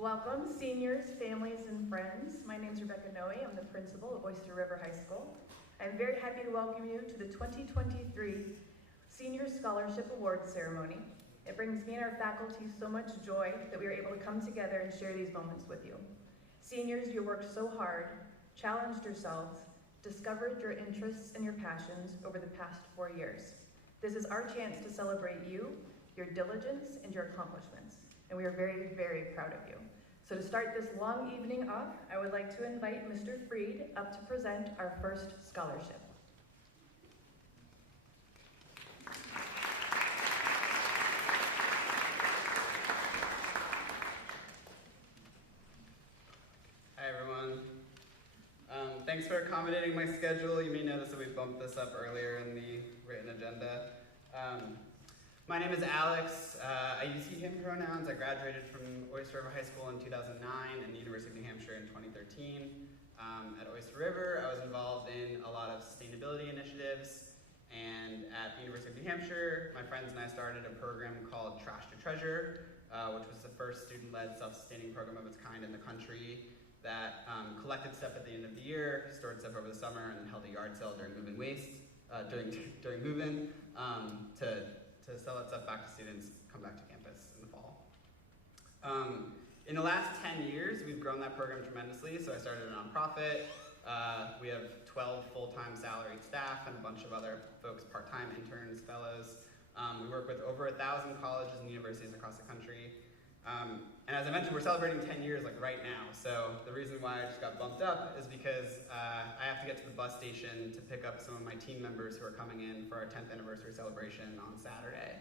Welcome, seniors, families, and friends. My name is Rebecca Noe. I'm the principal of Oyster River High School. I'm very happy to welcome you to the 2023 Senior Scholarship Awards Ceremony. It brings me and our faculty so much joy that we are able to come together and share these moments with you. Seniors, you worked so hard, challenged yourselves, discovered your interests and your passions over the past 4 years. This is our chance to celebrate you, your diligence, and your accomplishments. And we are very, very proud of you. So to start this long evening off, I would like to invite Mr. Freed up to present our first scholarship. Hi everyone. Thanks for accommodating my schedule. You may notice that we bumped this up earlier in the written agenda. My name is Alex. I use he, him pronouns. I graduated from Oyster River High School in 2009 and the University of New Hampshire in 2013. At Oyster River, I was involved in a lot of sustainability initiatives. And at the University of New Hampshire, my friends and I started a program called Trash to Treasure, which was the first student-led self-sustaining program of its kind in the country that collected stuff at the end of the year, stored stuff over the summer, and held a yard sale during move-in waste, during move-in, to sell that stuff back to students, come back to campus in the fall. In the last 10 years, we've grown that program tremendously. So I started a nonprofit. We have 12 full-time salaried staff and a bunch of other folks, part-time interns, fellows. We work with over 1,000 colleges and universities across the country. And as I mentioned, we're celebrating 10 years like right now. So the reason why I just got bumped up is because I have to get to the bus station to pick up some of my team members who are coming in for our 10th anniversary celebration on Saturday.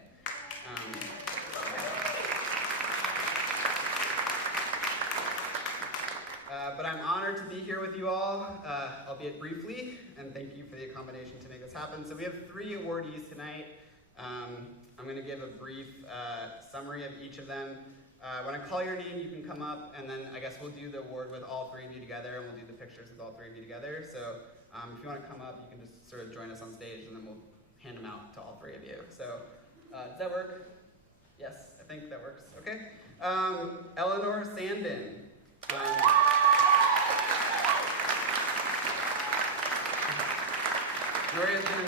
But I'm honored to be here with you all, albeit briefly, and thank you for the accommodation to make this happen. So we have 3 awardees tonight. I'm going to give a brief summary of each of them. When I call your name, you can come up, and then I guess we'll do the award with all 3 of you together, and we'll do the pictures with all 3 of you together. So if you want to come up, you can just sort of join us on stage, and then we'll hand them out to all 3 of you. So does that work? Yes, I think that works. Okay. Eleanor Sandin. Nori has been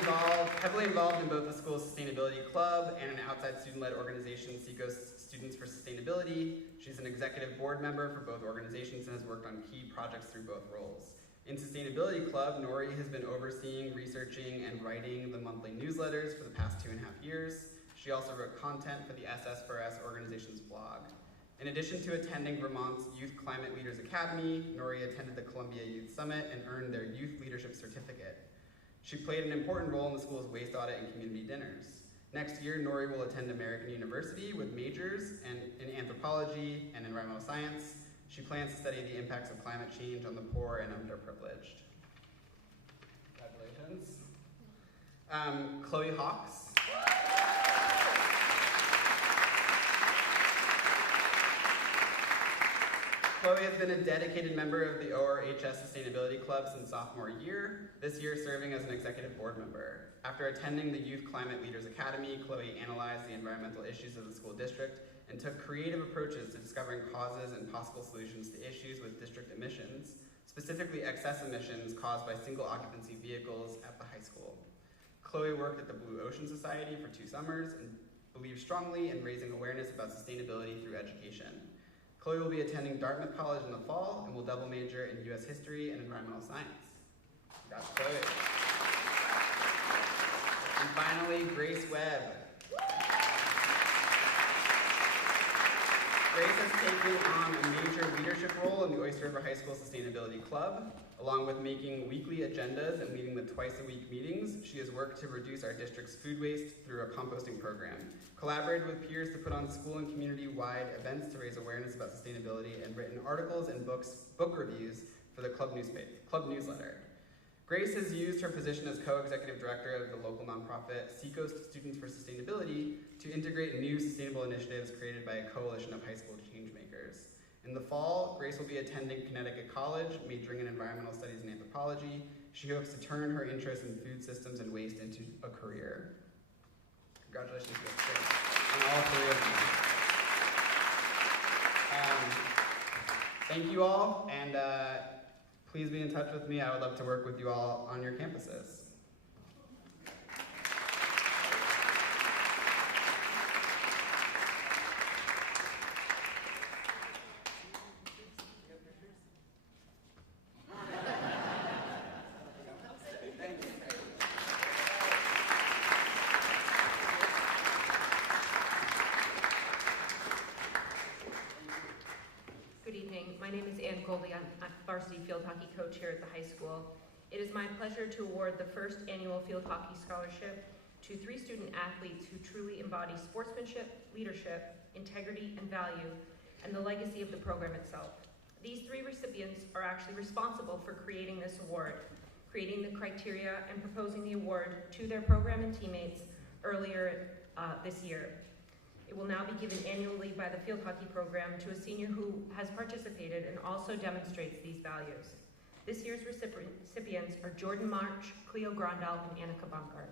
heavily involved in both the school's sustainability club and an outside student-led organization, Seacoast Students for Sustainability. She's an executive board member for both organizations and has worked on key projects through both roles. In Sustainability Club, Nori has been overseeing, researching, and writing the monthly newsletters for the past 2.5 years. She also wrote content for the SS4S organization's blog. In addition to attending Vermont's Youth Climate Leaders Academy, Nori attended the Columbia Youth Summit and earned their Youth Leadership Certificate. She played an important role in the school's waste audit and community dinners. Next year, Nori will attend American University with majors in anthropology and environmental science. She plans to study the impacts of climate change on the poor and underprivileged. Congratulations. Chloe Hawks. Chloe has been a dedicated member of the ORHS Sustainability Club since sophomore year, this year serving as an executive board member. After attending the Youth Climate Leaders Academy, Chloe analyzed the environmental issues of the school district and took creative approaches to discovering causes and possible solutions to issues with district emissions, specifically excess emissions caused by single occupancy vehicles at the high school. Chloe worked at the Blue Ocean Society for 2 summers and believes strongly in raising awareness about sustainability through education. Chloe will be attending Dartmouth College in the fall and will double major in U.S. history and environmental science. Congrats, Chloe. And finally, Grace Webb. Grace has taken on a major leadership role in the Oyster River High School Sustainability Club. Along with making weekly agendas and leading the twice-a-week meetings, she has worked to reduce our district's food waste through a composting program, collaborated with peers to put on school and community-wide events to raise awareness about sustainability, and written articles and book reviews for the club newsletter. Grace has used her position as co-executive director of the local nonprofit Seacoast Students for Sustainability to integrate new sustainable initiatives created by a coalition of high school changemakers. In the fall, Grace will be attending Connecticut College, majoring in environmental studies and anthropology. She hopes to turn her interest in food systems and waste into a career. Congratulations to Grace and all 3 of you. Thank you all, and please be in touch with me. I would love to work with you all on your campuses. I'm varsity field hockey coach here at the high school. It is my pleasure to award the first annual field hockey scholarship to 3 student athletes who truly embody sportsmanship, leadership, integrity, and value, and the legacy of the program itself. These 3 recipients are actually responsible for creating this award, creating the criteria and proposing the award to their program and teammates earlier this year. It will now be given annually by the field hockey program to a senior who has participated and also demonstrates these values. This year's recipients are Jordan March, Cleo Grandal, and Annika Bunker.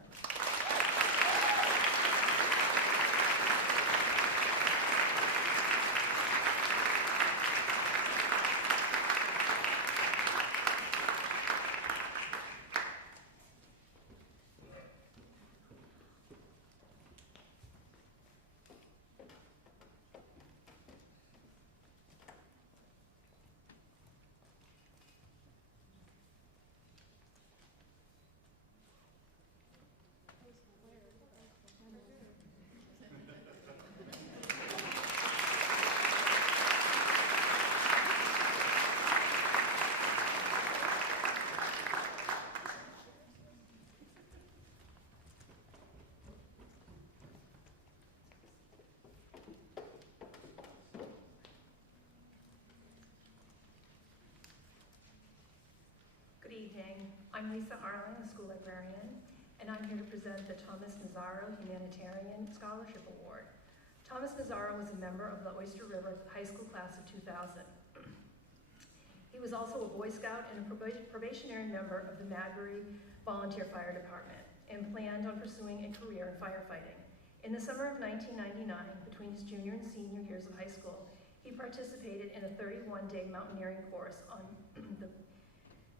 Good evening. I'm Lisa Arling, the school librarian, and I'm here to present the Thomas Mazzaro Humanitarian Scholarship Award. Thomas Mazzaro was a member of the Oyster River High School class of 2000. He was also a Boy Scout and a probationary member of the Madbury Volunteer Fire Department and planned on pursuing a career in firefighting. In the summer of 1999, between his junior and senior years of high school, he participated in a 31-day mountaineering course on the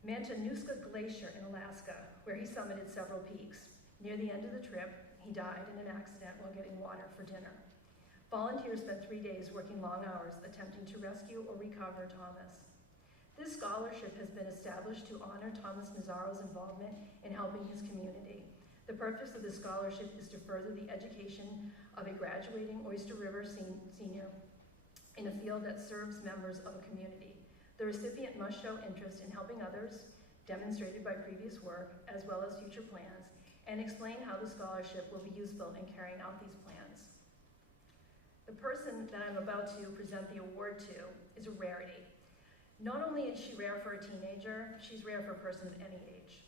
Matanuska Glacier in Alaska, where he summited several peaks. Near the end of the trip, he died in an accident while getting water for dinner. Volunteers spent 3 days working long hours attempting to rescue or recover Thomas. This scholarship has been established to honor Thomas Mazzaro's involvement in helping his community. The purpose of this scholarship is to further the education of a graduating Oyster River senior in a field that serves members of a community. The recipient must show interest in helping others, demonstrated by previous work, as well as future plans, and explain how the scholarship will be useful in carrying out these plans. The person that I'm about to present the award to is a rarity. Not only is she rare for a teenager, she's rare for a person of any age.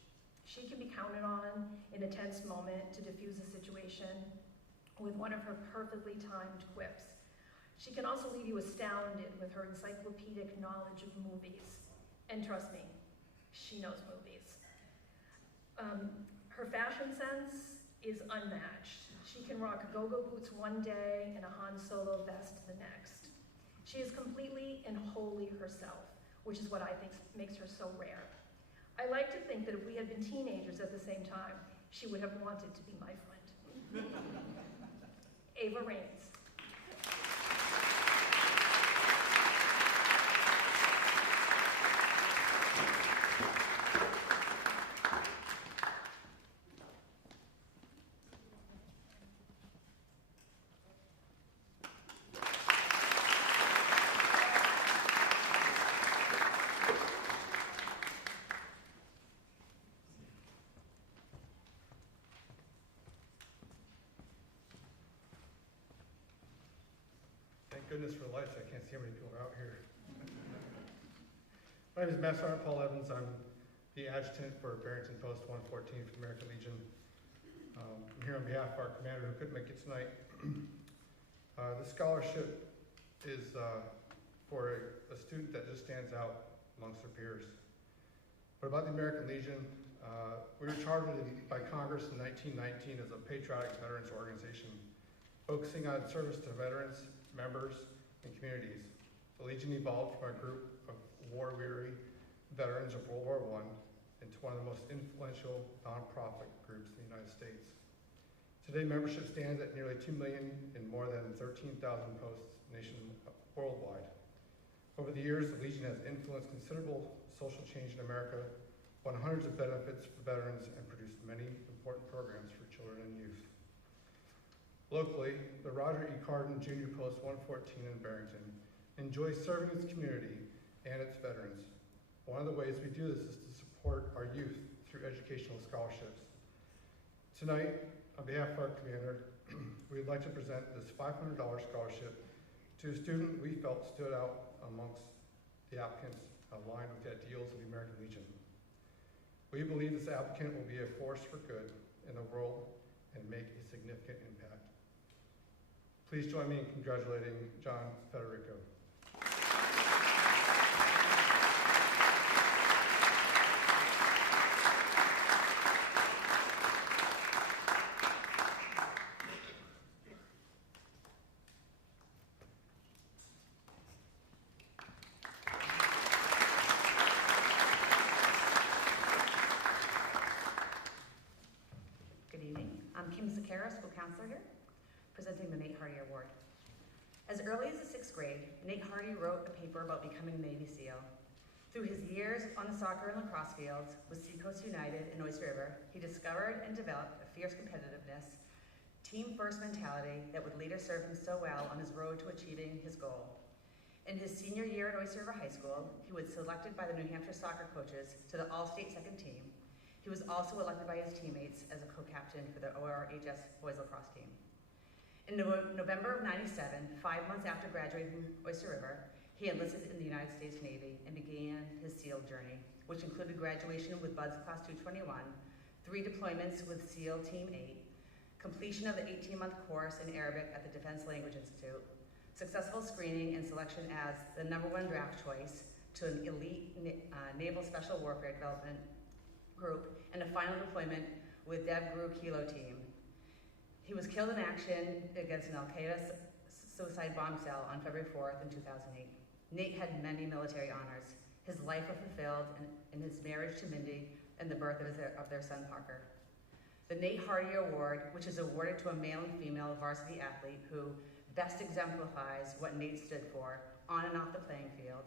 She can be counted on in a tense moment to diffuse a situation with one of her perfectly timed quips. She can also leave you astounded with her encyclopedic knowledge of movies. And trust me, she knows movies. Her fashion sense is unmatched. She can rock go-go boots one day and a Han Solo vest the next. She is completely and wholly herself, which is what I think makes her so rare. I like to think that if we had been teenagers at the same time, she would have wanted to be my friend. Ava Raines. Goodness for life, I can't see how many people are out here. My name is Master Sergeant Paul Evans. I'm the adjutant for Barrington Post 114 for the American Legion. I'm here on behalf of our commander who couldn't make it tonight. This scholarship is for a student that just stands out amongst their peers. But about the American Legion, we were chartered by Congress in 1919 as a patriotic veterans organization, focusing on service to veterans, members, and communities. The Legion evolved from a group of war-weary veterans of World War I into one of the most influential nonprofit groups in the United States. Today, membership stands at nearly 2 million in more than 13,000 posts worldwide. Over the years, the Legion has influenced considerable social change in America, won hundreds of benefits for veterans, and produced many important programs for children and youth. Locally, the Roger E. Carden Jr. Post 114 in Barrington enjoys serving its community and its veterans. One of the ways we do this is to support our youth through educational scholarships. Tonight, on behalf of our commander, we'd like to present this $500 scholarship to a student we felt stood out amongst the applicants aligned with the ideals of the American Legion. We believe this applicant will be a force for good in the world and make a significant impact. Please join me in congratulating John Federico. School counselor here, presenting the Nate Hardy Award. As early as the 6th grade, Nate Hardy wrote a paper about becoming a Navy SEAL. Through his years on the soccer and lacrosse fields with Seacoast United in Oyster River, he discovered and developed a fierce competitiveness, team-first mentality that would later serve him so well on his road to achieving his goal. In his senior year at Oyster River High School, he was selected by the New Hampshire soccer coaches to the All-State second team. He was also elected by his teammates as a co-captain for the ORHS boys lacrosse team. In November of '97, 5 months after graduating from Oyster River, he enlisted in the United States Navy and began his SEAL journey, which included graduation with BUDS Class 221, 3 deployments with SEAL Team 8, completion of the 18-month course in Arabic at the Defense Language Institute, successful screening and selection as the #1 draft choice to an elite Naval Special Warfare Development Group, and a final deployment with Dev Gru Kilo Team. He was killed in action against an Al-Qaeda suicide bomb cell on February 4th in 2008. Nate had many military honors. His life was fulfilled in his marriage to Mindy and the birth of their son Parker. The Nate Hardy Award, which is awarded to a male and female varsity athlete who best exemplifies what Nate stood for on and off the playing field: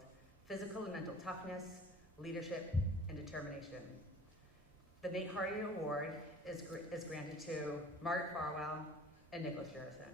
physical and mental toughness, leadership, and determination. The Nate Hardy Award is granted to Margaret Farwell and Nicholas Jurison.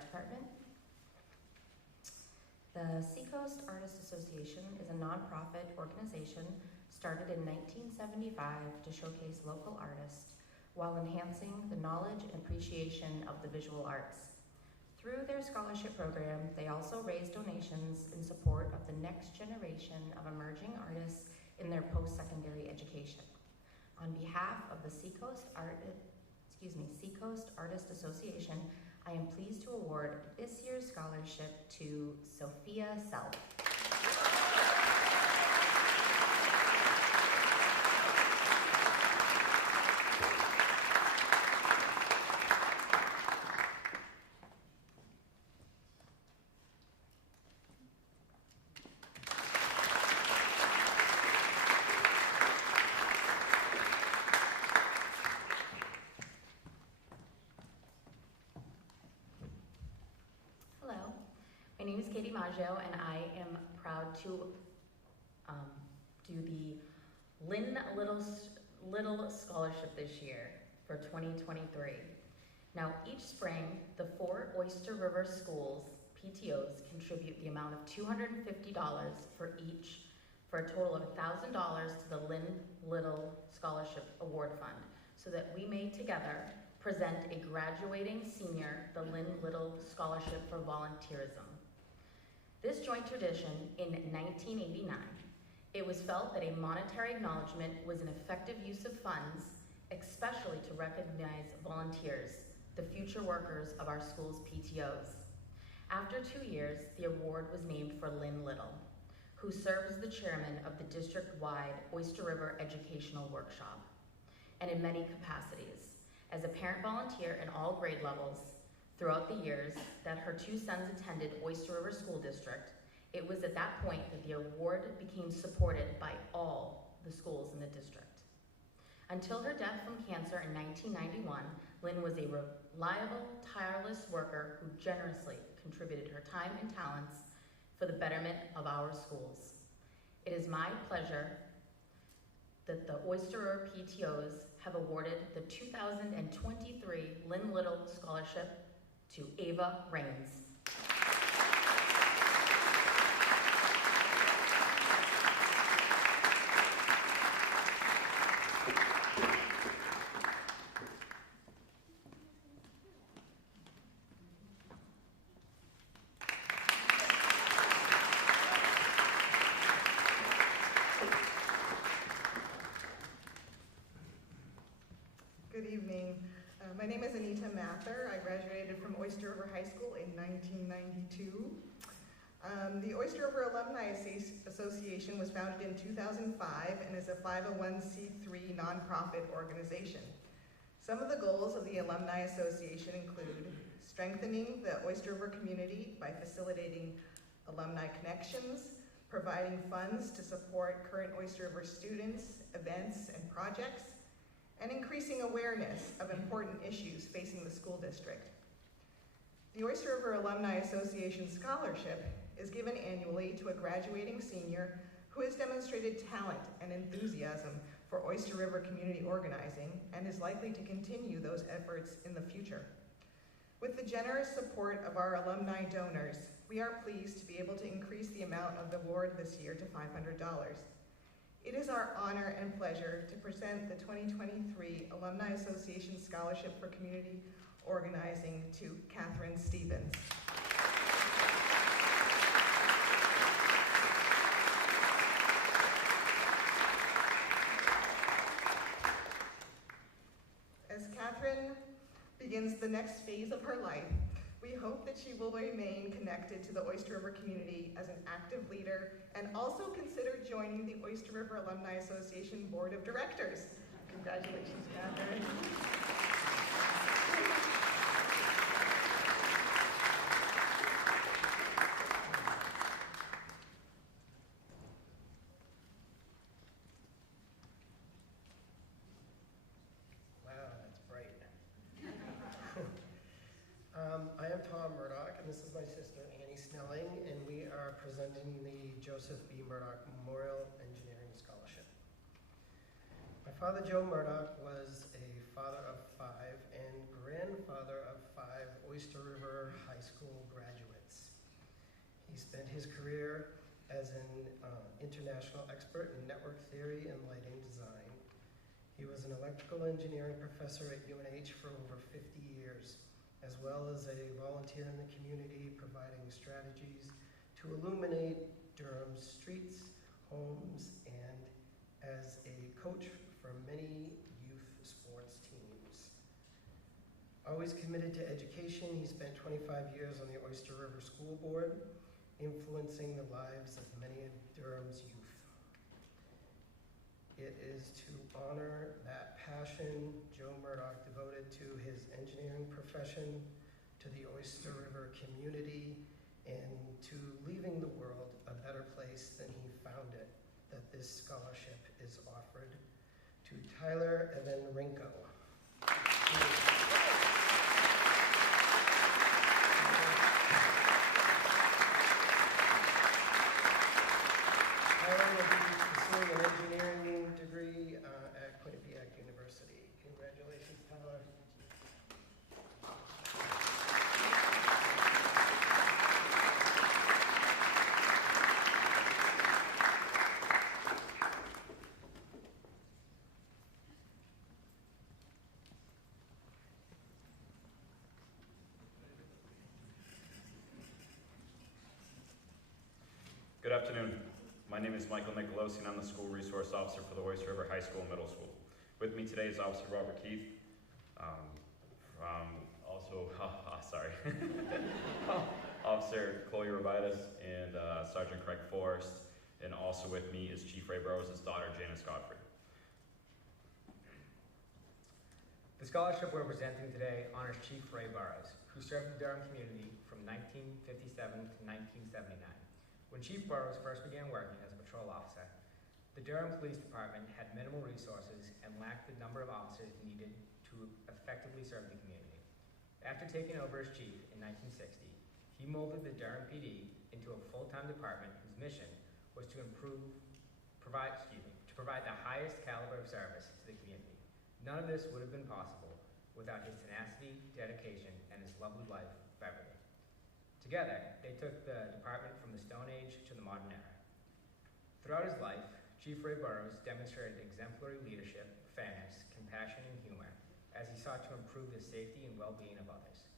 Department. The Seacoast Artists Association is a nonprofit organization started in 1975 to showcase local artists while enhancing the knowledge and appreciation of the visual arts. Through their scholarship program, they also raise donations in support of the next generation of emerging artists in their post-secondary education. On behalf of the Seacoast Artist Association, I am pleased to award this year's scholarship to Sophia Self. My name is Katie Maggio, and I am proud to do the Lynn Little Scholarship this year for 2023. Now, each spring, the 4 Oyster River schools, PTOs, contribute the amount of $250 for each, for a total of $1,000 to the Lynn Little Scholarship Award Fund, so that we may together present a graduating senior the Lynn Little Scholarship for Volunteerism. This joint tradition in 1989, it was felt that a monetary acknowledgement was an effective use of funds, especially to recognize volunteers, the future workers of our school's PTOs. After 2 years, the award was named for Lynn Little, who serves as the chairman of the district-wide Oyster River Educational Workshop, and in many capacities, as a parent volunteer in all grade levels throughout the years that her 2 sons attended Oyster River School District. It was at that point that the award became supported by all the schools in the district. Until her death from cancer in 1991, Lynn was a reliable, tireless worker who generously contributed her time and talents for the betterment of our schools. It is my pleasure that the Oyster River PTOs have awarded the 2023 Lynn Little Scholarship to Ava Rains. Good evening. My name is Anita Mather. I graduated from Oyster River High School in 1992. The Oyster River Alumni Association was founded in 2005 and is a 501c3 nonprofit organization. Some of the goals of the Alumni Association include strengthening the Oyster River community by facilitating alumni connections, providing funds to support current Oyster River students, events, and projects, and increasing awareness of important issues facing the school district. The Oyster River Alumni Association Scholarship is given annually to a graduating senior who has demonstrated talent and enthusiasm for Oyster River community organizing and is likely to continue those efforts in the future. With the generous support of our alumni donors, we are pleased to be able to increase the amount of the award this year to $500. It is our honor and pleasure to present the 2023 Alumni Association Scholarship for Community Organizing to Catherine Stevens. As Catherine begins the next phase of her life, we hope that she will remain connected to the Oyster River community as an active leader and also consider joining the Oyster River Alumni Association Board of Directors. Congratulations, Catherine. Wow, that's bright. I am Tom Murdoch, and this is my sister, Annie Snelling, and we are presenting the Joseph B. Murdoch Memorial Engineering Scholarship. My father, Joe Murdoch, was a father of 5 and grandfather of 5 Oyster River High School graduates. He spent his career as an international expert in network theory and lighting design. He was an electrical engineering professor at UNH for over 50 years, as well as a volunteer in the community providing strategies to illuminate Durham's streets, homes, and as a coach for many youth sports teams. Always committed to education, he spent 25 years on the Oyster River School Board, influencing the lives of many of Durham's youth. It is to honor that passion Joe Murdoch devoted to his engineering profession, to the Oyster River community, and to leaving the world a better place than he found it, that this scholarship is offered to Tyler Evan Rinko. Tyler will be pursuing an engineering degree at Quinnipiac University. Congratulations, Tyler. Good afternoon. My name is Michael Nicolosi, and I'm the School Resource Officer for the Oyster River High School and Middle School. With me today is Officer Robert Keith, Officer Chloe Revitas, and Sergeant Craig Forrest, and also with me is Chief Ray Burrows' daughter, Janice Godfrey. The scholarship we're presenting today honors Chief Ray Burrows, who served the Durham community from 1957 to 1979. When Chief Burrows first began working as a patrol officer, the Durham Police Department had minimal resources and lacked the number of officers needed to effectively serve the community. After taking over as chief in 1960, he molded the Durham PD into a full-time department whose mission was to provide the highest caliber of service to the community. None of this would have been possible without his tenacity, dedication, and his lovely wife, Beverly. Together, they took the department from the Stone Age to the modern era. Throughout his life, Chief Ray Burrows demonstrated exemplary leadership, fairness, compassion, and humor as he sought to improve the safety and well-being of others.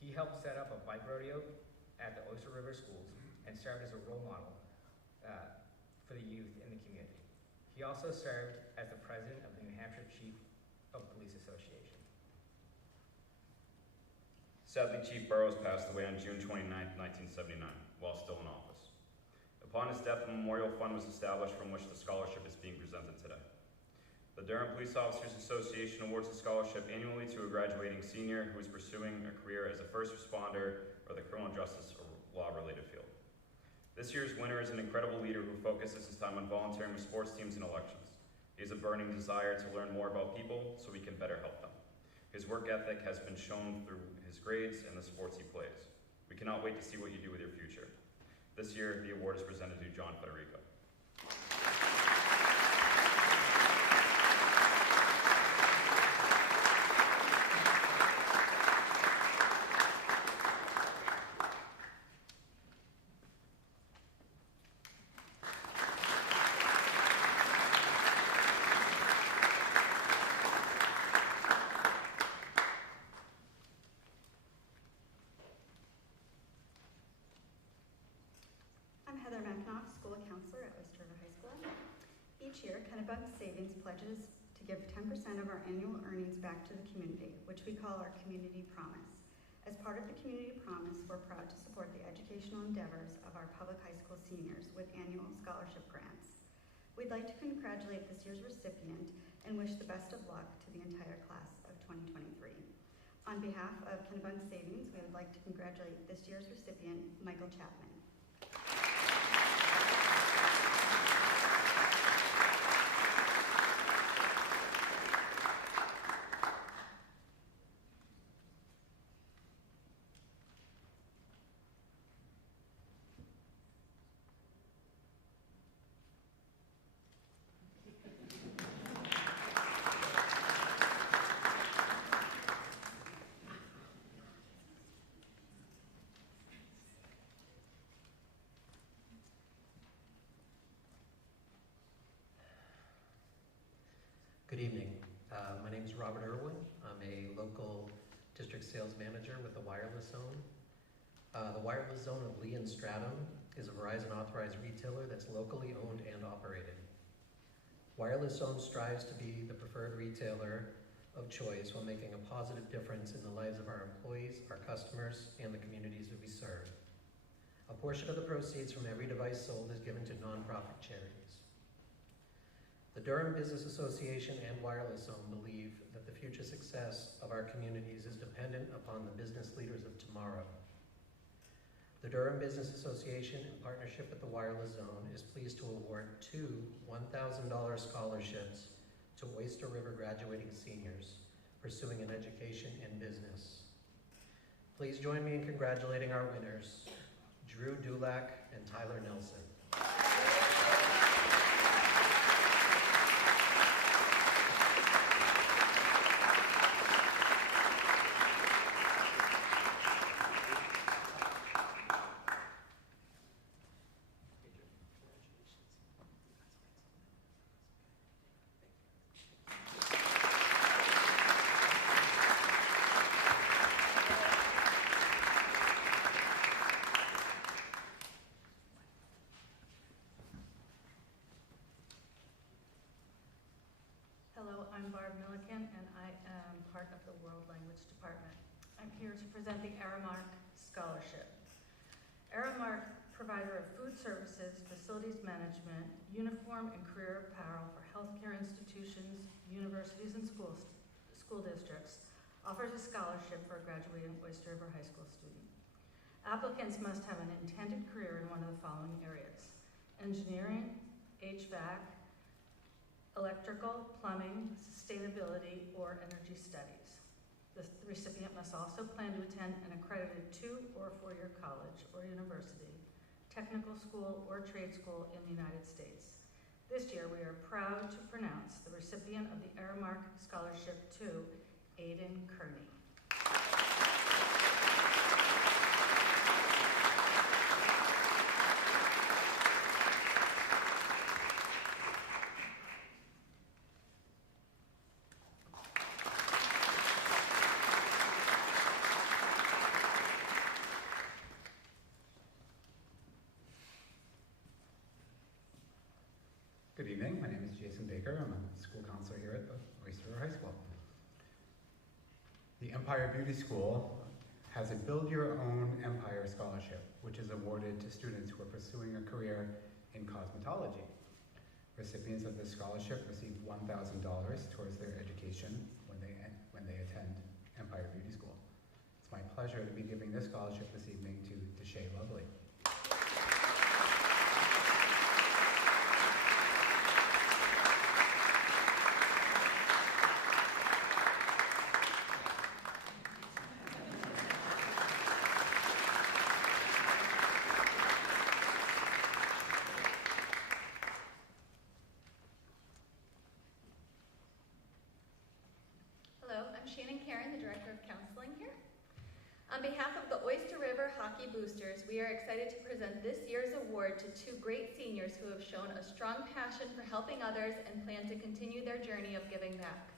He helped set up a bike rodeo at the Oyster River schools and served as a role model for the youth in the community. He also served as the president of the New Hampshire Chief of Police Association. Sadly, Chief Burrows passed away on June 29, 1979, while still in office. Upon his death, a memorial fund was established from which the scholarship is being presented today. The Durham Police Officers Association awards a scholarship annually to a graduating senior who is pursuing a career as a first responder or the criminal justice or law-related field. This year's winner is an incredible leader who focuses his time on volunteering with sports teams and elections. He has a burning desire to learn more about people so we can better help them. His work ethic has been shown through his grades and the sports he plays. We cannot wait to see what you do with your future. This year, the award is presented to John Federico. School counselor at Oyster River High School. Each year, Kennebunk Savings pledges to give 10% of our annual earnings back to the community, which we call our Community Promise. As part of the Community Promise, we're proud to support the educational endeavors of our public high school seniors with annual scholarship grants. We'd like to congratulate this year's recipient and wish the best of luck to the entire class of 2023. On behalf of Kennebunk Savings, we would like to congratulate this year's recipient, Michael Chapman. Good evening. My name is Robert Irwin. I'm a local district sales manager with the Wireless Zone. The Wireless Zone of Lee and Stratham is a Verizon authorized retailer that's locally owned and operated. Wireless Zone strives to be the preferred retailer of choice while making a positive difference in the lives of our employees, our customers, and the communities that we serve. A portion of the proceeds from every device sold is given to nonprofit charities. The Durham Business Association and Wireless Zone believe that the future success of our communities is dependent upon the business leaders of tomorrow. The Durham Business Association, in partnership with the Wireless Zone, is pleased to award 2 $1,000 scholarships to Oyster River graduating seniors pursuing an education in business. Please join me in congratulating our winners, Drew Dulac and Tyler Nelson. Milliken, and I am part of the World Language Department. I'm here to present the Aramark Scholarship. Aramark, provider of food services, facilities management, uniform and career apparel for healthcare institutions, universities, and school districts, offers a scholarship for a graduating Oyster River High School student. Applicants must have an intended career in one of the following areas: engineering, HVAC, electrical, plumbing, sustainability, or energy studies. The recipient must also plan to attend an accredited 2- or 4-year college or university, technical school, or trade school in the United States. This year, we are proud to pronounce the recipient of the Aramark Scholarship to Aiden Kearney. Good evening, my name is Jason Baker. I'm a school counselor here at the Oyster River High School. The Empire Beauty School has a Build Your Own Empire Scholarship, which is awarded to students who are pursuing a career in cosmetology. Recipients of this scholarship receive $1,000 towards their education when they attend Empire Beauty School. It's my pleasure to be giving this scholarship this evening to Deshay Lovely. On behalf of the Oyster River Hockey Boosters, we are excited to present this year's award to 2 great seniors who have shown a strong passion for helping others and plan to continue their journey of giving back.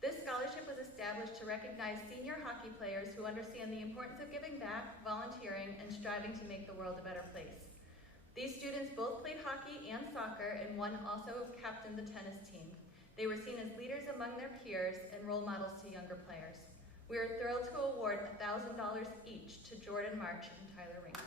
This scholarship was established to recognize senior hockey players who understand the importance of giving back, volunteering, and striving to make the world a better place. These students both played hockey and soccer, and one also captained the tennis team. They were seen as leaders among their peers and role models to younger players. We are thrilled to award $1,000 each to Jordan March and Tyler Ringo.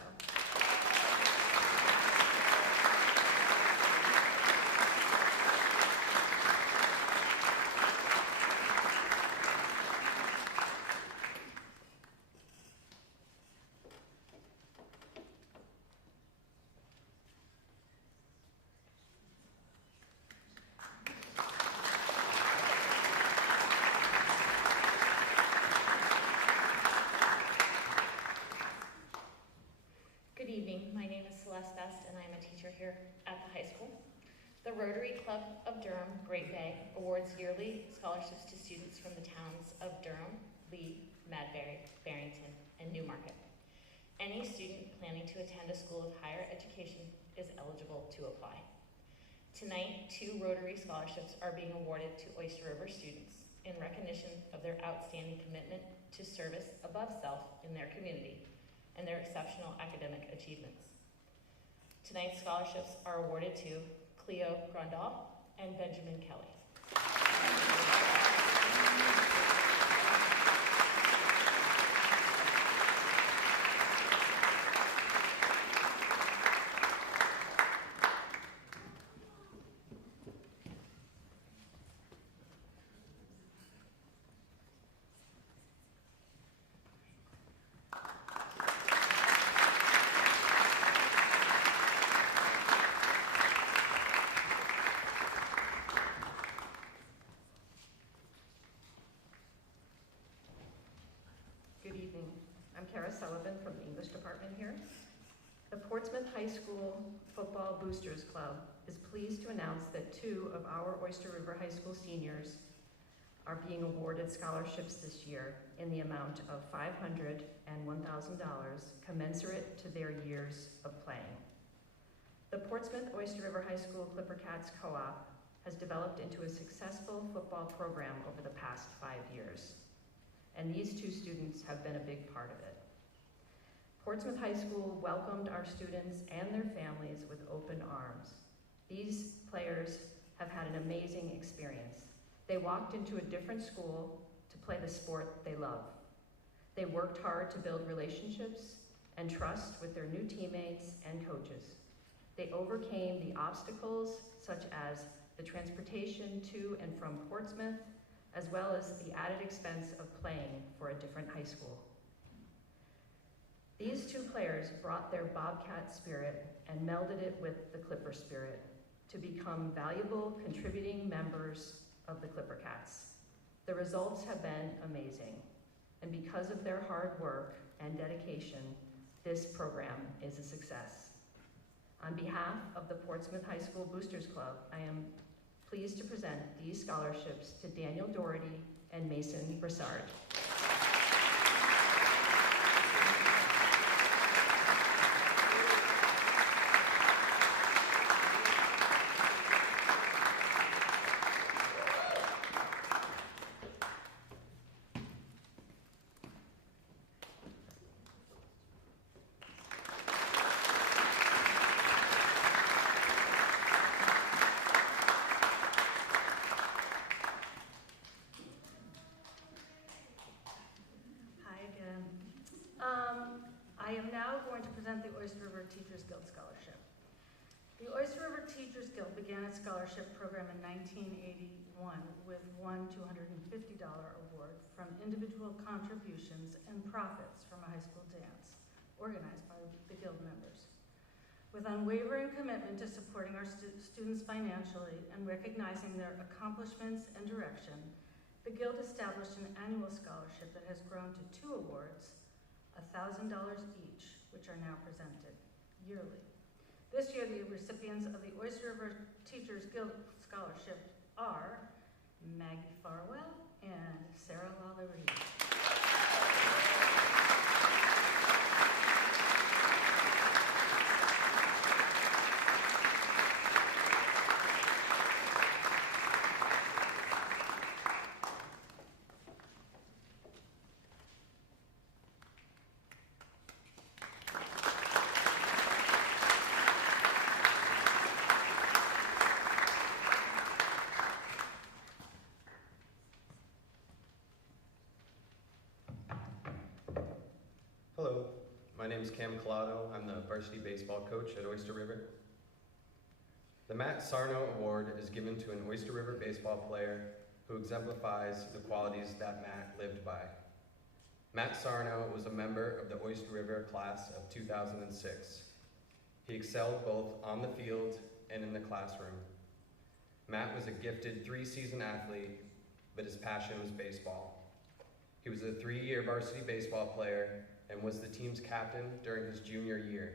Here at the high school. The Rotary Club of Durham, Great Bay, awards yearly scholarships to students from the towns of Durham, Lee, Madbury, Barrington, and Newmarket. Any student planning to attend a school of higher education is eligible to apply. Tonight, 2 Rotary scholarships are being awarded to Oyster River students in recognition of their outstanding commitment to service above self in their community and their exceptional academic achievements. Tonight's scholarships are awarded to Cleo Grandal and Benjamin Kelly. Sullivan from the English department here. The Portsmouth High School Football Boosters Club is pleased to announce that 2 of our Oyster River High School seniors are being awarded scholarships this year in the amount of $500 and $1,000 commensurate to their years of playing. The Portsmouth Oyster River High School Clipper Cats Co-op has developed into a successful football program over the past 5 years, and these 2 students have been a big part of it. Portsmouth High School welcomed our students and their families with open arms. These players have had an amazing experience. They walked into a different school to play the sport they love. They worked hard to build relationships and trust with their new teammates and coaches. They overcame the obstacles such as the transportation to and from Portsmouth, as well as the added expense of playing for a different high school. These two players brought their Bobcat spirit and melded it with the Clipper spirit to become valuable contributing members of the Clipper Cats. The results have been amazing, and because of their hard work and dedication, this program is a success. On behalf of the Portsmouth High School Boosters Club, I am pleased to present these scholarships to Daniel Doherty and Mason Broussard. I am now going to present the Oyster River Teachers Guild Scholarship. The Oyster River Teachers Guild began its scholarship program in 1981 with one $250 award from individual contributions and profits from a high school dance organized by the Guild members. With unwavering commitment to supporting our students financially and recognizing their accomplishments and direction, the Guild established an annual scholarship that has grown to 2 awards, $1,000 each, which are now presented yearly. This year, the recipients of the Oyster River Teachers Guild Scholarship are Maggie Farwell and Sarah Lalaurie. Hello, my name is Cam Collado. I'm the varsity baseball coach at Oyster River. The Matt Sarno Award is given to an Oyster River baseball player who exemplifies the qualities that Matt lived by. Matt Sarno was a member of the Oyster River class of 2006. He excelled both on the field and in the classroom. Matt was a gifted 3-season athlete, but his passion was baseball. He was a 3-year varsity baseball player and was the team's captain during his junior year.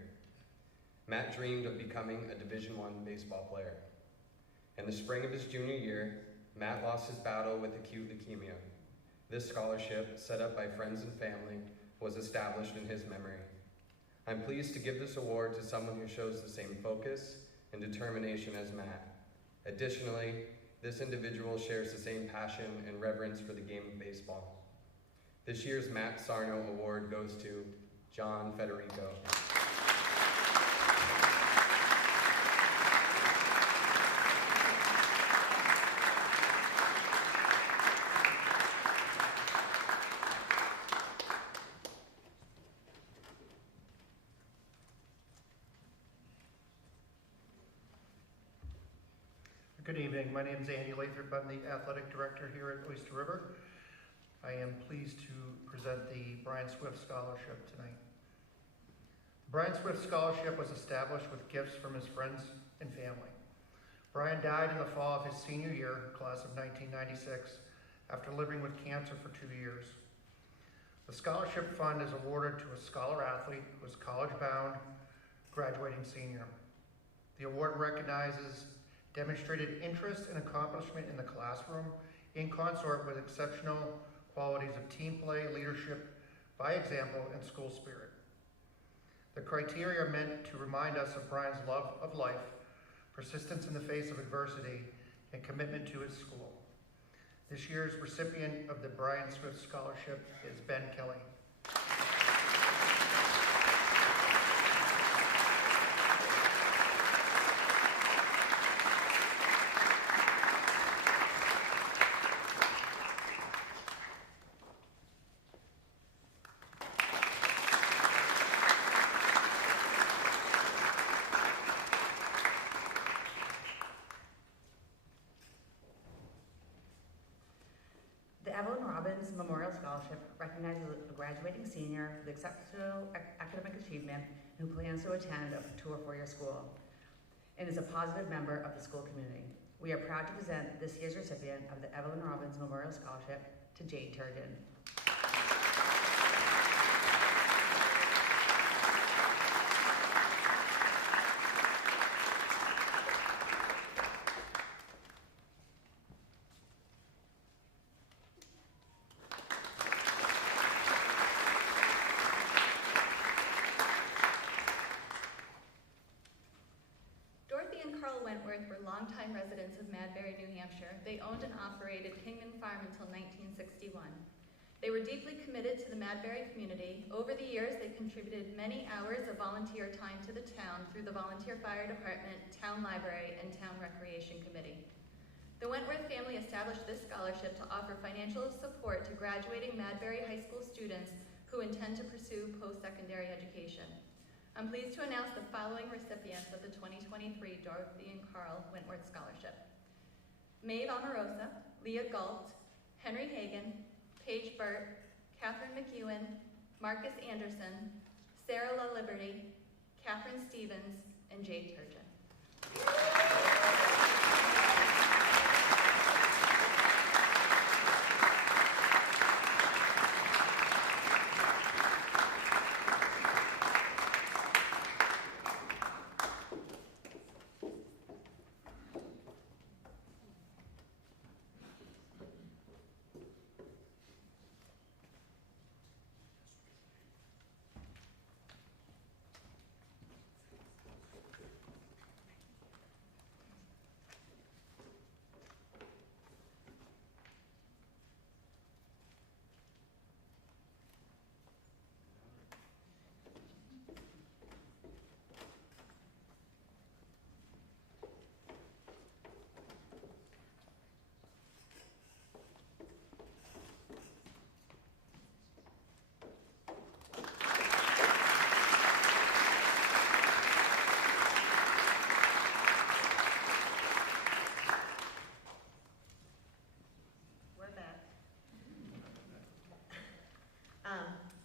Matt dreamed of becoming a Division I baseball player. In the spring of his junior year, Matt lost his battle with acute leukemia. This scholarship, set up by friends and family, was established in his memory. I'm pleased to give this award to someone who shows the same focus and determination as Matt. Additionally, this individual shares the same passion and reverence for the game of baseball. This year's Matt Sarno Award goes to John Federico. Good evening. My name is Andy Lathrop. I'm the athletic director here at Oyster River. I am pleased to present the Brian Swift Scholarship tonight. The Brian Swift Scholarship was established with gifts from his friends and family. Brian died in the fall of his senior year, class of 1996, after living with cancer for 2 years. The scholarship fund is awarded to a scholar athlete who is college-bound, graduating senior. The award recognizes demonstrated interest and accomplishment in the classroom in consort with exceptional qualities of team play, leadership, by example, and school spirit. The criteria are meant to remind us of Brian's love of life, persistence in the face of adversity, and commitment to his school. This year's recipient of the Brian Swift Scholarship is Ben Kelly. Memorial Scholarship recognizes a graduating senior with exceptional academic achievement who plans to attend a 2 or 4 year school and is a positive member of the school community. We are proud to present this year's recipient of the Evelyn Robbins Memorial Scholarship to Jade Turgeon. Wentworth were longtime residents of Madbury, New Hampshire. They owned and operated Kingman Farm until 1961. They were deeply committed to the Madbury community. Over the years, they contributed many hours of volunteer time to the town through the Volunteer Fire Department, Town Library, and Town Recreation Committee. The Wentworth family established this scholarship to offer financial support to graduating Madbury High School students who intend to pursue post-secondary education. I'm pleased to announce the following recipients of the 2023 Dorothy and Carl Wentworth Scholarship. Maeve Omarosa, Leah Galt, Henry Hagan, Paige Burt, Catherine McEwen, Marcus Anderson, Sarah La Liberty, Catherine Stevens, and Jade Turgeon.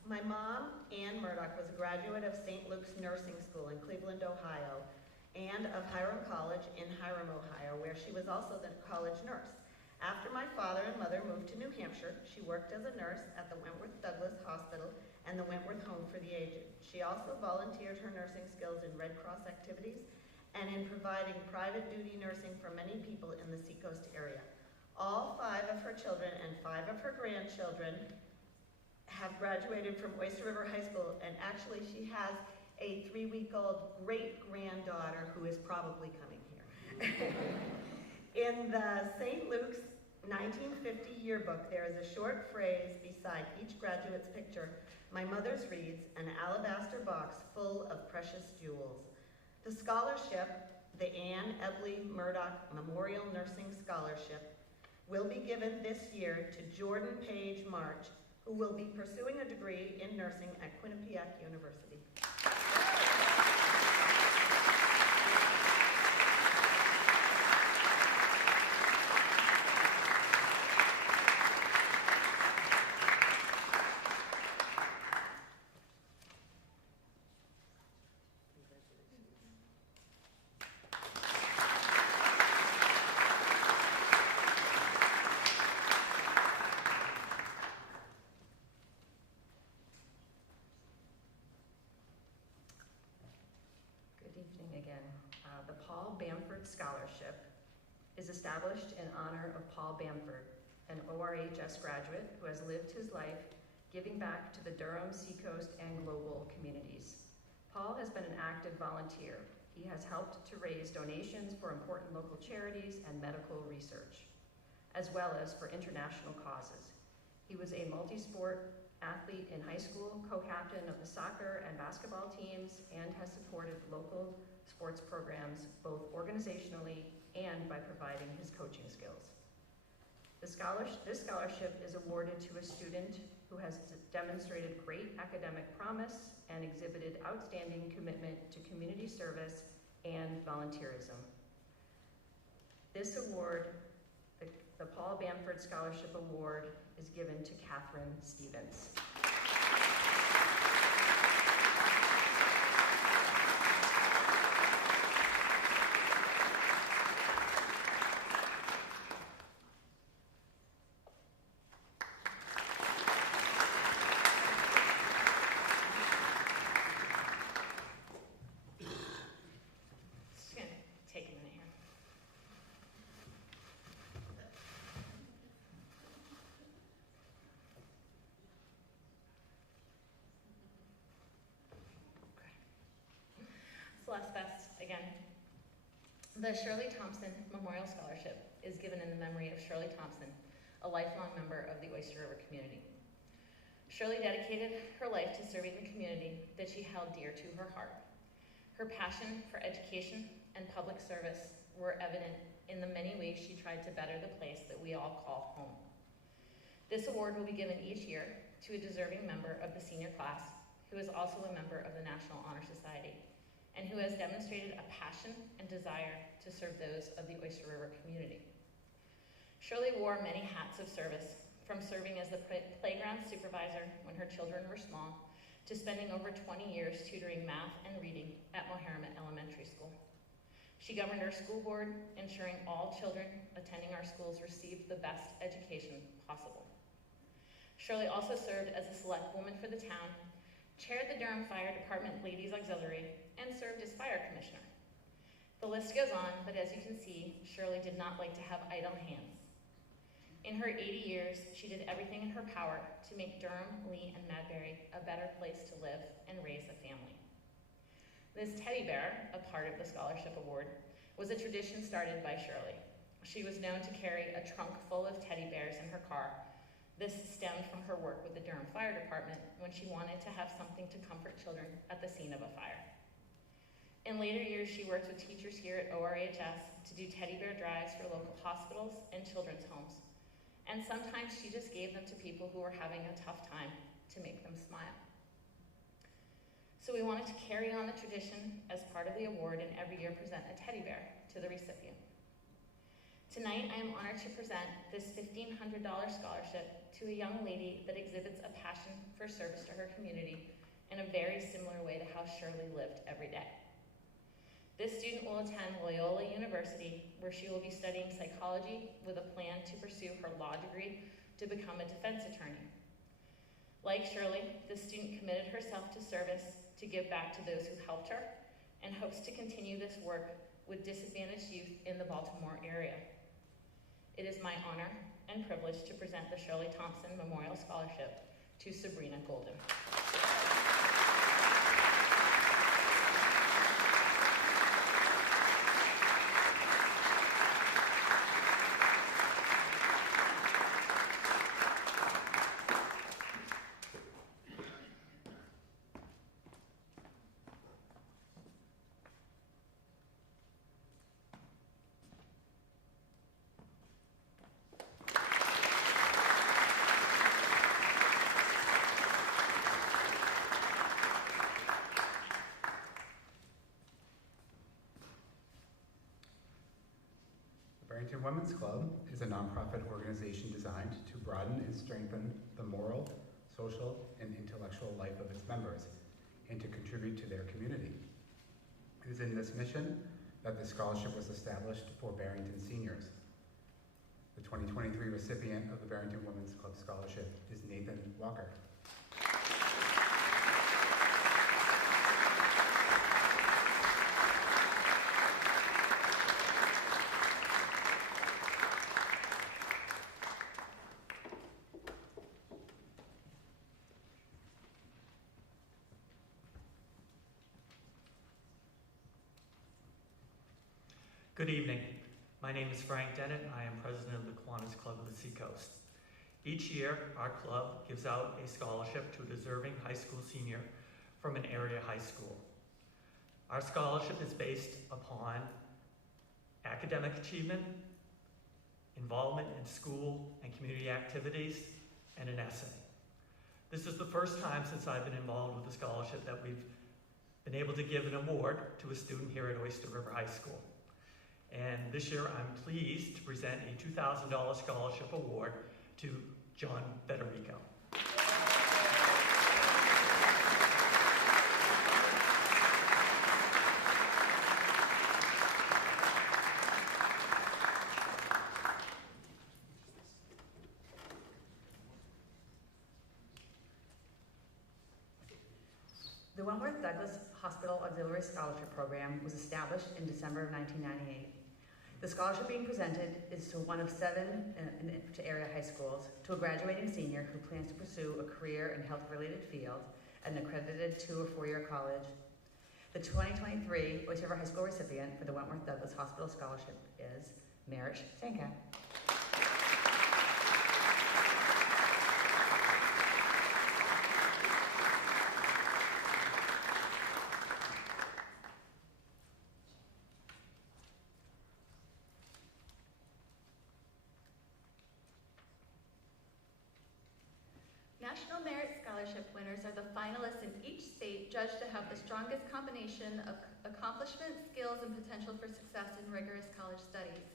My mom, Ann Murdoch, was a graduate of St. Luke's Nursing School in Cleveland, Ohio, and of Hiram College in Hiram, Ohio, where she was also the college nurse. After my father and mother moved to New Hampshire, she worked as a nurse at the Wentworth Douglas Hospital and the Wentworth Home for the Aged. She also volunteered her nursing skills in Red Cross activities and in providing private duty nursing for many people in the Seacoast area. All 5 of her children and 5 of her grandchildren have graduated from Oyster River High School, and actually she has a 3-week-old great-granddaughter who is probably coming here. In the St. Luke's 1950 yearbook, there is a short phrase beside each graduate's picture. My mother's reads, an alabaster box full of precious jewels. The scholarship, the Ann Ebley Murdoch Memorial Nursing Scholarship, will be given this year to Jordan Page March, who will be pursuing a degree in nursing at Quinnipiac University. Scholarship is established in honor of Paul Bamford, an ORHS graduate who has lived his life giving back to the Durham, Seacoast, and global communities. Paul has been an active volunteer. He has helped to raise donations for important local charities and medical research, as well as for international causes. He was a multi-sport athlete in high school, co-captain of the soccer and basketball teams, and has supported local sports programs both organizationally and by providing his coaching skills. This scholarship is awarded to a student who has demonstrated great academic promise and exhibited outstanding commitment to community service and volunteerism. This award, the Paul Bamford Scholarship Award is given to Catherine Stevens. Just gonna take a minute here. Celeste Best again. The Shirley Thompson Memorial Scholarship is given in the memory of Shirley Thompson, a lifelong member of the Oyster River community. Shirley dedicated her life to serving the community that she held dear to her heart. Her passion for education and public service were evident in the many ways she tried to better the place that we all call home. This award will be given each year to a deserving member of the senior class who is also a member of the National Honor Society and who has demonstrated a passion and desire to serve those of the Oyster River community. Shirley wore many hats of service, from serving as the playground supervisor when her children were small, to spending over 20 years tutoring math and reading at Moheramet Elementary School. She governed our school board, ensuring all children attending our schools received the best education possible. Shirley also served as a select woman for the town, chaired the Durham Fire Department Ladies Auxiliary, and served as fire commissioner. The list goes on, but as you can see, Shirley did not like to have idle hands. In her 80 years, she did everything in her power to make Durham, Lee, and Madbury a better place to live and raise a family. This teddy bear, a part of the scholarship award, was a tradition started by Shirley. She was known to carry a trunk full of teddy bears in her car. This stemmed from her work with the Durham Fire Department when she wanted to have something to comfort children at the scene of a fire. In later years, she worked with teachers here at ORHS to do teddy bear drives for local hospitals and children's homes. And sometimes she just gave them to people who were having a tough time to make them smile. So we wanted to carry on the tradition as part of the award and every year present a teddy bear to the recipient. Tonight, I am honored to present this $1,500 scholarship to a young lady that exhibits a passion for service to her community in a very similar way to how Shirley lived every day. This student will attend Loyola University, where she will be studying psychology with a plan to pursue her law degree to become a defense attorney. Like Shirley, this student committed herself to service to give back to those who helped her and hopes to continue this work with disadvantaged youth in the Baltimore area. It is my honor and privilege to present the Shirley Thompson Memorial Scholarship to Sabrina Golden. Barrington Women's Club is a nonprofit organization designed to broaden and strengthen the moral, social, and intellectual life of its members and to contribute to their community. It is in this mission that the scholarship was established for Barrington seniors. The 2023 recipient of the Barrington Women's Club Scholarship is Nathan Walker. Good evening. My name is Frank Dennett. I am president of the Kiwanis Club of the Seacoast. Each year, our club gives out a scholarship to a deserving high school senior from an area high school. Our scholarship is based upon academic achievement, involvement in school and community activities, and an essay. This is the first time since I've been involved with the scholarship that we've been able to give an award to a student here at Oyster River High School. And this year, I'm pleased to present a $2,000 scholarship award to John Federico. The Wentworth Douglas Hospital Auxiliary Scholarship Program was established in December of 1998. The scholarship being presented is to one of 7 to area high schools to a graduating senior who plans to pursue a career in health-related field at an accredited 2 or 4-year college. The 2023 Oyster River High School recipient for the Wentworth Douglas Hospital Scholarship is Marish Sanka. National Merit Scholarship winners are the finalists in each state judged to have the strongest combination of accomplishment, skills, and potential for success in rigorous college studies.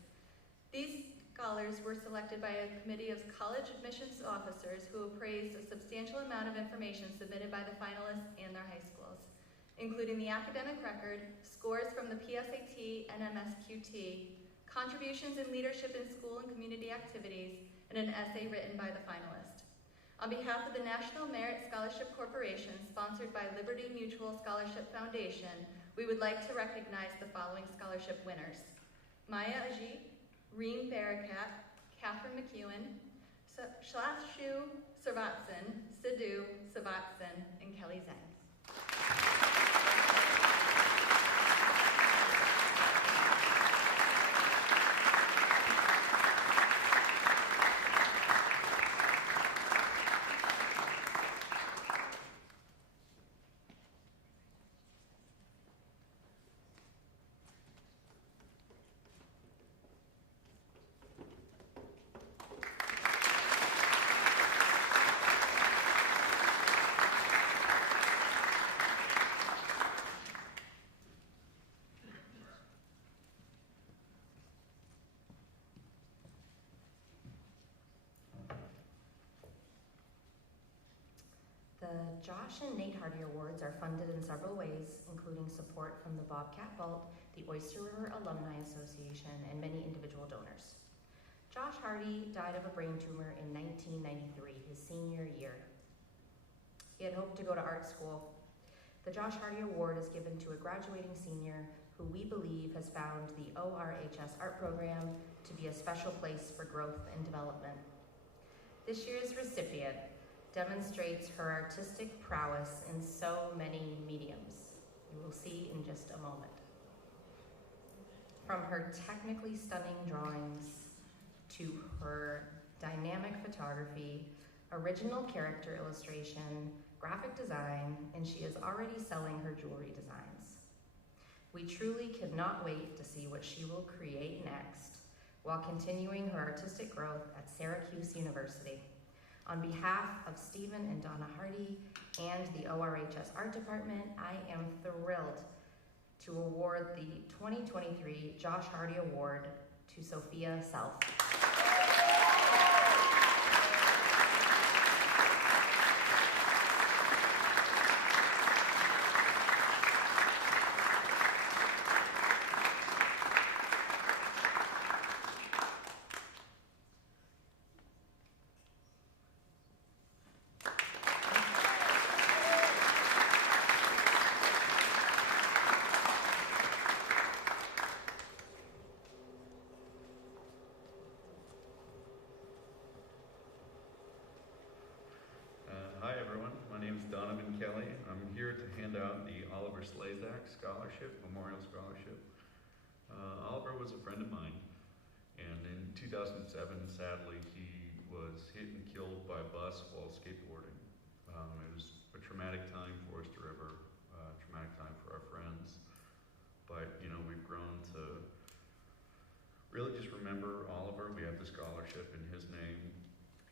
These scholars were selected by a committee of college admissions officers who appraised a substantial amount of information submitted by the finalists and their high schools, including the academic record, scores from the PSAT and MSQT, contributions in leadership in school and community activities, and an essay written by the finalist. On behalf of the National Merit Scholarship Corporation, sponsored by Liberty Mutual Scholarship Foundation, we would like to recognize the following scholarship winners: Maya Ajit, Reem Barakat, Catherine McEwen, Shlashu Sarvatsan, Sidhu Sarvatsan, and Kelly Zhang. The Josh and Nate Hardy Awards are funded in several ways, including support from the Bobcat Vault, the Oyster River Alumni Association, and many individual donors. Josh Hardy died of a brain tumor in 1993, his senior year. He had hoped to go to art school. The Josh Hardy Award is given to a graduating senior who we believe has found the ORHS art program to be a special place for growth and development. This year's recipient demonstrates her artistic prowess in so many mediums. You will see in just a moment. From her technically stunning drawings to her dynamic photography, original character illustration, graphic design, and she is already selling her jewelry designs. We truly cannot wait to see what she will create next while continuing her artistic growth at Syracuse University. On behalf of Stephen and Donna Hardy and the ORHS Art Department, I am thrilled to award the 2023 Josh Hardy Award to Sophia Self. Hi everyone, my name is Donovan Kelly. I'm here to hand out the Oliver Slazak Scholarship, Memorial Scholarship. Oliver was a friend of mine, and in 2007, sadly, he was hit and killed by a bus while skateboarding. It was a traumatic time for Oyster River, traumatic time for our friends, but you know, we've grown to really just remember Oliver. We have the scholarship in his name.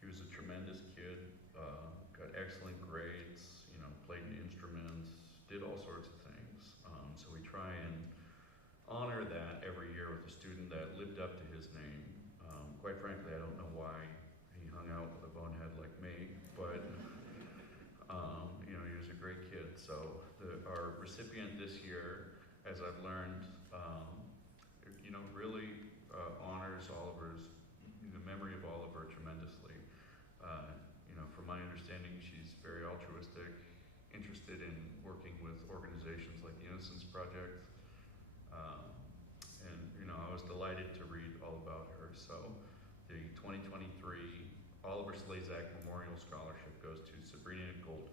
He was a tremendous kid. Got excellent grades, you know, played instruments, did all sorts of things. So we try and honor that every year with the student Quite frankly, I don't know why he hung out with a bonehead like me, but you know, he was a great kid. So our recipient this year, as I've learned, you know, really honors Oliver's, the memory of Oliver tremendously. You know, from my understanding, she's very altruistic, interested in working with organizations like the Innocence Project. And, you know, I was delighted to read all about her. So the 2023 Oliver Slazak Memorial Scholarship goes to Sabrina Golden.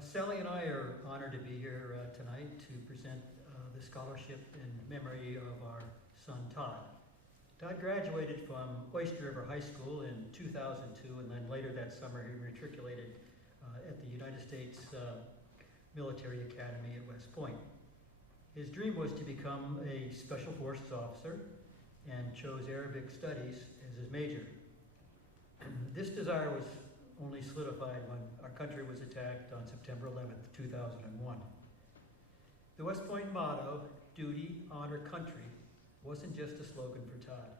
Sally and I are honored to be here tonight to present the scholarship in memory of our son Todd. Todd graduated from Oyster River High School in 2002, and then later that summer he matriculated at the United States Military Academy at West Point. His dream was to become a Special Forces officer and chose Arabic Studies as his major. This desire was only solidified when our country was attacked on September 11th, 2001. The West Point motto, duty, honor, country, wasn't just a slogan for Todd.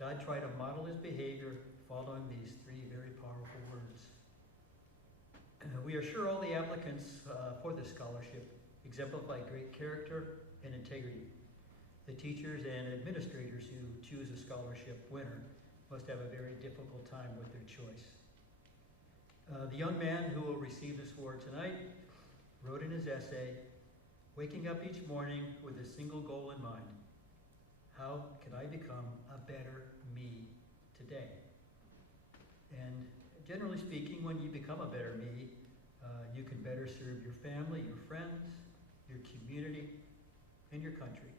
Todd tried to model his behavior following these three very powerful words. We are sure all the applicants for this scholarship exemplify great character and integrity. The teachers and administrators who choose a scholarship winner must have a very difficult time with their choice. The young man who will receive this award tonight wrote in his essay, "Waking up each morning with a single goal in mind. How can I become a better me today?" And generally speaking, when you become a better me, you can better serve your family, your friends, your community, and your country,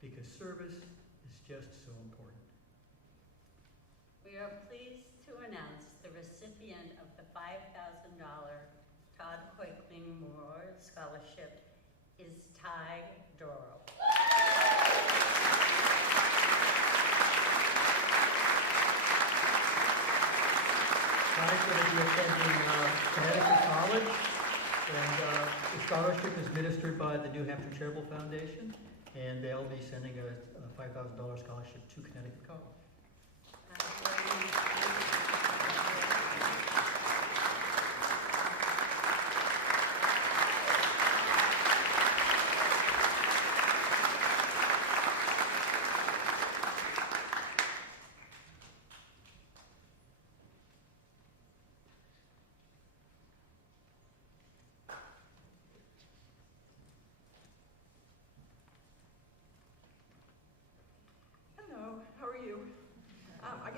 because service is just so important. We are pleased to announce the recipient of the $5,000 Todd Hoikling Memorial Scholarship is Ty Doro. Ty's going to be attending Connecticut College, and the scholarship is administered by the New Hampshire Charitable Foundation, and they'll be sending a $5,000 scholarship to Connecticut College.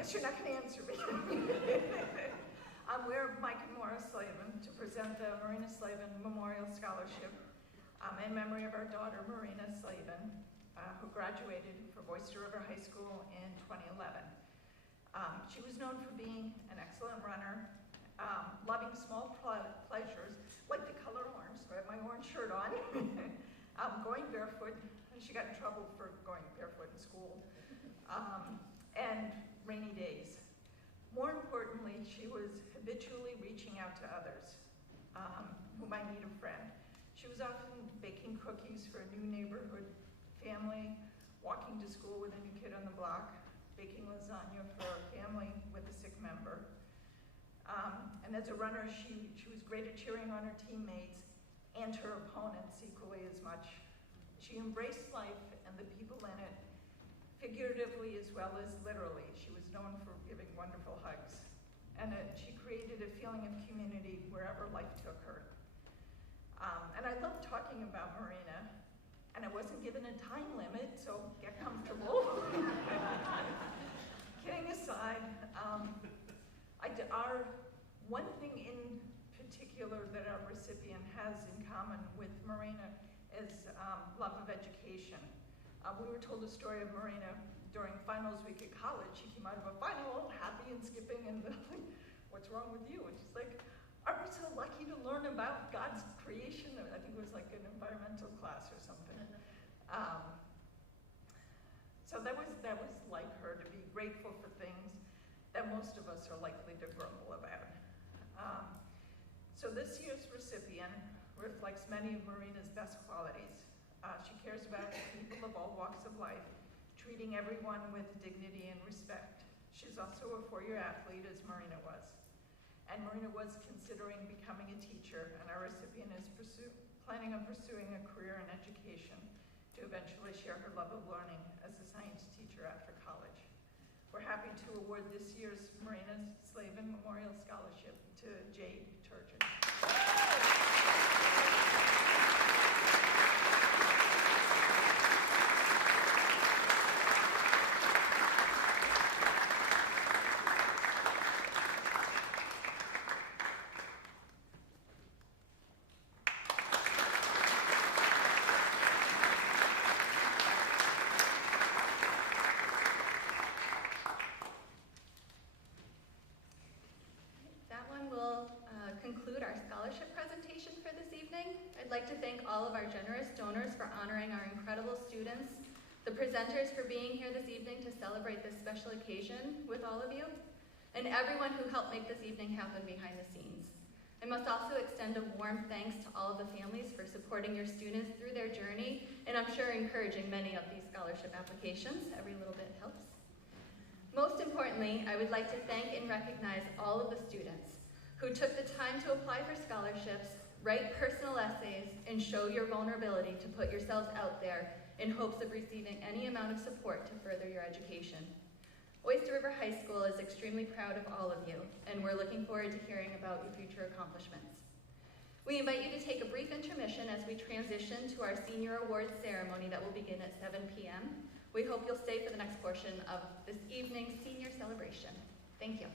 You're not going to answer me. We're Mike and Maura Slavin to present the Marina Slavin Memorial Scholarship in memory of our daughter Marina Slavin, who graduated from Oyster River High School in 2011. She was known for being an excellent runner, loving small pleasures, like the color orange, so I have my orange shirt on, going barefoot. She got in trouble for going barefoot in school, and rainy days. More importantly, she was habitually reaching out to others who might need a friend. She was often baking cookies for a new neighborhood family, walking to school with a new kid on the block, baking lasagna for a family with a sick member. And as a runner, she was great at cheering on her teammates and her opponents equally as much. She embraced life and the people in it, figuratively as well as literally. She was known for giving wonderful hugs. And she created a feeling of community wherever life took her. And I love talking about Marina, and I wasn't given a time limit, so get comfortable. Kidding aside, aside, one thing in particular that our recipient has in common with Marina is love of education. We were told a story of Marina during finals week at college. She came out of a final all happy and skipping and like, what's wrong with you? And she's like, aren't we so lucky to learn about God's creation? I think it was like an environmental class or something. So that was like her, to be grateful for things that most of us are likely to grumble about. So this year's recipient reflects many of Marina's best qualities. She cares about people of all walks of life, treating everyone with dignity and respect. She's also a four-year athlete, as Marina was. And Marina was considering becoming a teacher, and our recipient is planning on pursuing a career in education to eventually share her love of learning as a science teacher after college. We're happy to award this year's Marina Slavin Memorial Scholarship to Jade Turgeon. Conclude our scholarship presentation for this evening. I'd like to thank all of our generous donors for honoring our incredible students, the presenters for being here this evening to celebrate this special occasion with all of you, and everyone who helped make this evening happen behind the scenes. I must also extend a warm thanks to all of the families for supporting your students through their journey, and I'm sure encouraging many of these scholarship applications. Every little bit helps. Most importantly, I would like to thank and recognize all of the students who took the time to apply for scholarships, write personal essays, and show your vulnerability to put yourselves out there in hopes of receiving any amount of support to further your education. Oyster River High School is extremely proud of all of you, and we're looking forward to hearing about your future accomplishments. We invite you to take a brief intermission as we transition to our senior awards ceremony that will begin at 7 p.m. We hope you'll stay for the next portion of this evening's senior celebration. Thank you.